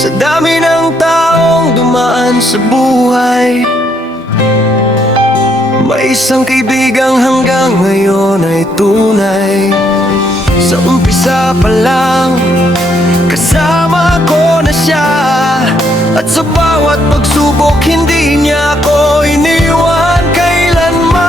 Sa dami ng taong dumaan sa buhay, may isang kaibigang hanggang ngayon ay tunay. Sa umpisa pa lang, kasama ko na siya, at sa bawat pagsubok hindi niya ako iniwan kailanman.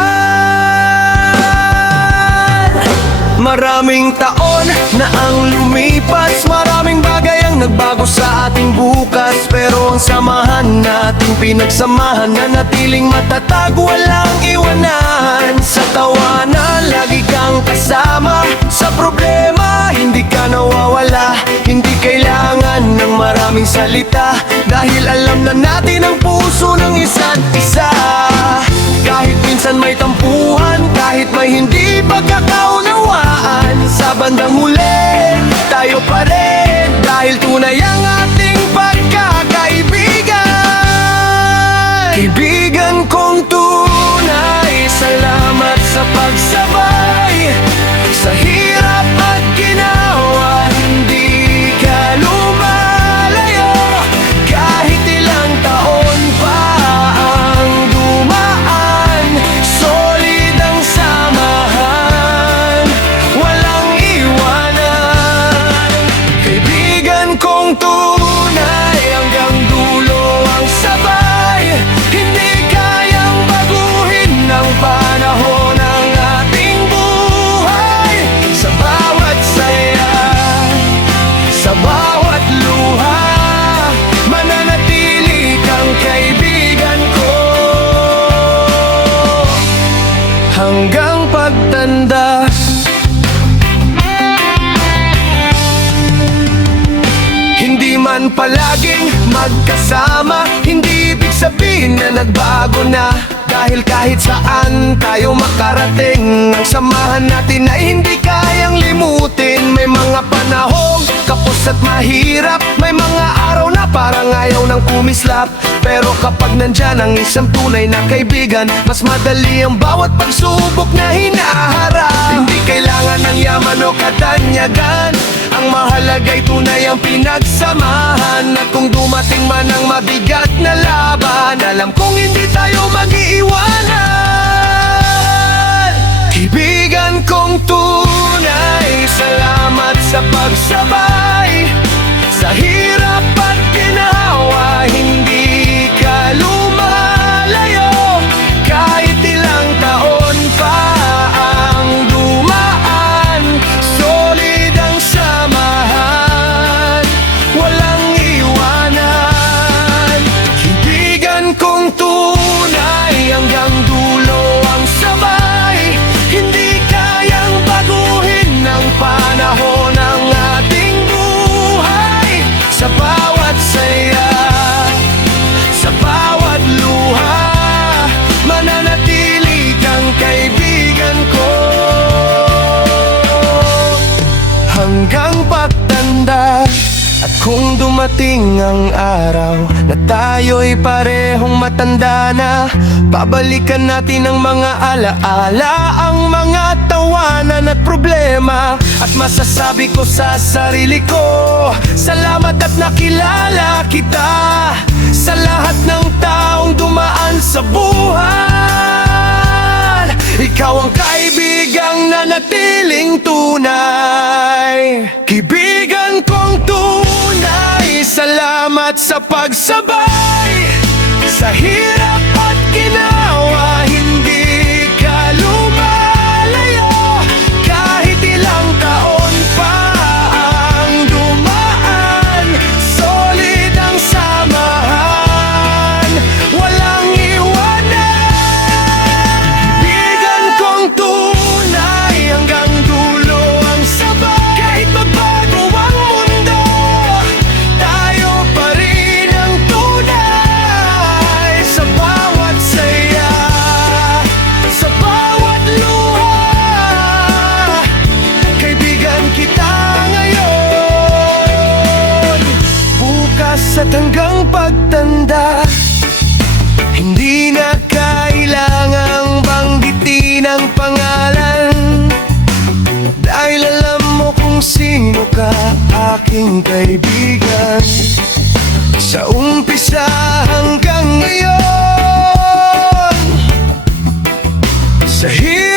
Maraming taon na ang lumipas, maraming bagay ang nagbago sa ating bukas, pero ang samahan nating pinagsamahan na natiling matatag, walang iwanan. Sa tawanan, lagi kang kasama, sa problema, hindi ka nawawala. Hindi kailangan ng maraming salita, dahil alam na natin ang puso ng isa't isa. Kahit minsan may tampuhan, kahit may hindi pagkakaunawaan, sa bandang huli, tayo pa rin, dahil tunay ang ating pagkakaibigan. Kaibigan kong tunay, salamat sa pagsabay. Sa hirap at ginawa, hindi ka lumalayo. Kahit ilang taon pa ang dumaan, solid ang samahan, walang iwanan. Kaibigan kong tunay, hanggang dulo ang sabay. Hindi kayang baguhin ng panahon ang ating buhay. Sa bawat saya, sa bawat luha, mananatili kang kaibigan ko hanggang pagtanda. Hindi man palaging magkasama, hindi ibig sabihin na nagbago na, dahil kahit saan tayo makarating, ang samahan natin ay hindi kayang limutin. May mga panahong kapos at mahirap, may mga araw na parang ayaw ng kumislap, pero kapag nandyan ang isang tunay na kaibigan, mas madali ang bawat pagsubok na hinaharap. Hindi kailangan ng yaman o katanyagan, ang mahalaga'y tunay ang pinagsamahan. At kung dumating man ang mabigat na laban, alam kong hindi tayo mag-iiwanan. Kaibigan kong tunay, salamat sa pagsabay. Sa hirap at ginawa, hindi ka lumalayo. Kahit ilang taon pa ang dumaan, solid ang samahan, walang iwanan. Kaibigan kong tunay, hanggang dulo ang sabay. Hindi kayang baguhin ng panahon ang ating buhay. Sa bawat saya, sa bawat luha, mananatili kang kaibigan ko hanggang pagtanda. At kung dumating ang araw na tayo'y parehong matanda na, babalikan natin ang mga alaala, ang mga tawanan at problema. At masasabi ko sa sarili ko, salamat at nakilala kita. Sa lahat ng taong dumaan sa buhay, ikaw ang kaibigang nanatiling tunay. Kaibigan kong tunay, salamat sa pagsabay. Sa hirap at ginawa, hindi ka lumalayo. Kahit ilang taon pa ang dumaan, solid ang samahan, walang iwanan. Kaibigan kong tunay, hanggang dulo ang sabay. Kahit magbago ang mundo, tayo pa rin ang tunay. Sa bawat saya, sa bawat luha, kaibigan kita ngayon, bukas at hanggang pagtanda. Hindi na kailangang banggitin ang pangalan, dahil alam mo kung sino ka, aking kaibigan. Sa umpisa hanggang ngayon, sa hirap